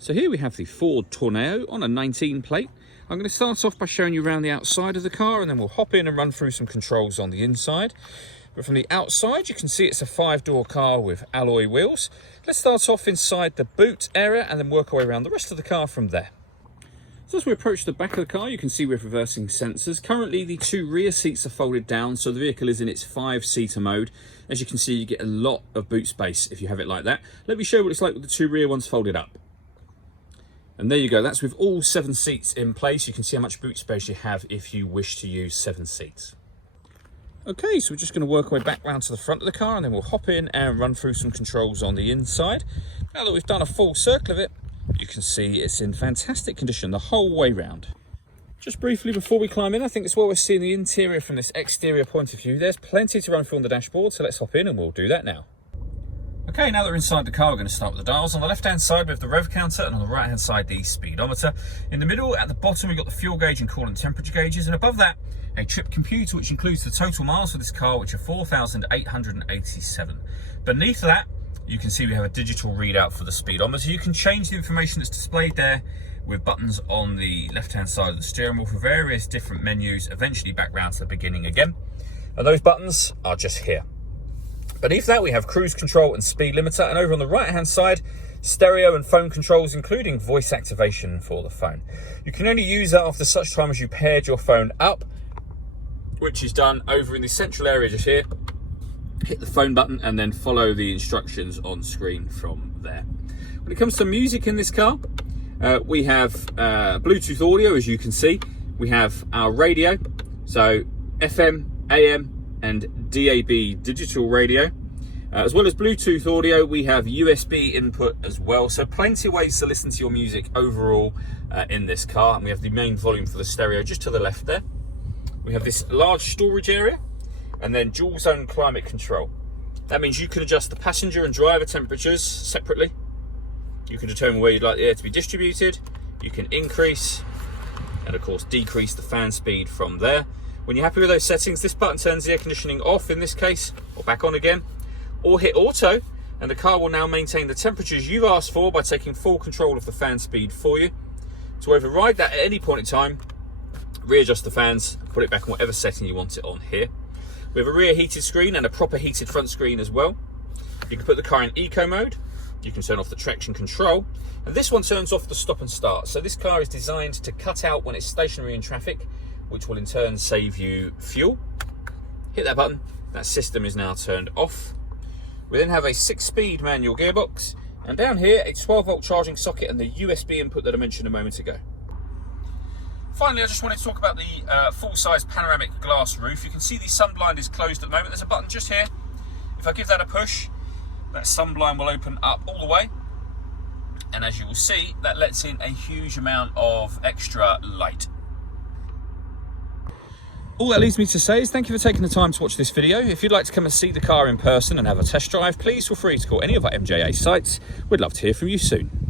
So here we have the Ford Tourneo on a 19 plate. I'm going to start off by showing you around the outside of the car, and then we'll hop in and run through some controls on the inside. But from the outside, you can see it's a 5-door car with alloy wheels. Let's start off inside the boot area and then work our way around the rest of the car from there. So as we approach the back of the car, you can see we're reversing sensors. Currently, the 2 rear seats are folded down, so the vehicle is in its 5-seater mode. As you can see, you get a lot of boot space if you have it like that. Let me show you what it's like with the 2 rear ones folded up. And there you go, that's with all 7 seats in place. You can see how much boot space you have if you wish to use 7 seats. Okay, so we're just going to work our way back round to the front of the car, and then we'll hop in and run through some controls on the inside. Now that we've done a full circle of it, you can see it's in fantastic condition the whole way round. Just briefly before we climb in, I think it's what we're seeing the interior from this exterior point of view. There's plenty to run through on the dashboard, so let's hop in and we'll do that now. Okay, now that we're inside the car, we're going to start with the dials. On the left-hand side, we have the rev counter, and on the right-hand side, the speedometer. In the middle, at the bottom, we've got the fuel gauge and coolant temperature gauges, and above that, a trip computer, which includes the total miles for this car, which are 4,887. Beneath that, you can see we have a digital readout for the speedometer. You can change the information that's displayed there with buttons on the left-hand side of the steering wheel for various different menus, eventually back round to the beginning again. And those buttons are just here. Beneath that, we have cruise control and speed limiter, and over on the right-hand side, stereo and phone controls, including voice activation for the phone. You can only use that after such time as you paired your phone up, which is done over in the central area just here. Hit the phone button and then follow the instructions on screen from there. When it comes to music in this car, we have Bluetooth audio, as you can see. We have our radio, so FM, AM, and DAB digital radio. As well as Bluetooth audio, we have USB input as well. So plenty of ways to listen to your music overall in this car. And we have the main volume for the stereo just to the left there. We have this large storage area, and then dual zone climate control. That means you can adjust the passenger and driver temperatures separately. You can determine where you'd like the air to be distributed. You can increase and of course decrease the fan speed from there. When you're happy with those settings, this button turns the air conditioning off in this case, or back on again, or hit auto, and the car will now maintain the temperatures you've asked for by taking full control of the fan speed for you. To override that at any point in time, readjust the fans, put it back on whatever setting you want it on here. We have a rear heated screen and a proper heated front screen as well. You can put the car in eco mode. You can turn off the traction control, and this one turns off the stop and start. So this car is designed to cut out when it's stationary in traffic, which will in turn save you fuel. Hit that button, that system is now turned off. We then have a 6-speed manual gearbox, and down here a 12-volt charging socket and the USB input that I mentioned a moment ago. Finally, I just wanted to talk about the full-size panoramic glass roof. You can see the sunblind is closed at the moment. There's a button just here. If I give that a push, that sunblind will open up all the way. And as you will see, that lets in a huge amount of extra light. All that leaves me to say is thank you for taking the time to watch this video. If you'd like to come and see the car in person and have a test drive, please feel free to call any of our MJA sites. We'd love to hear from you soon.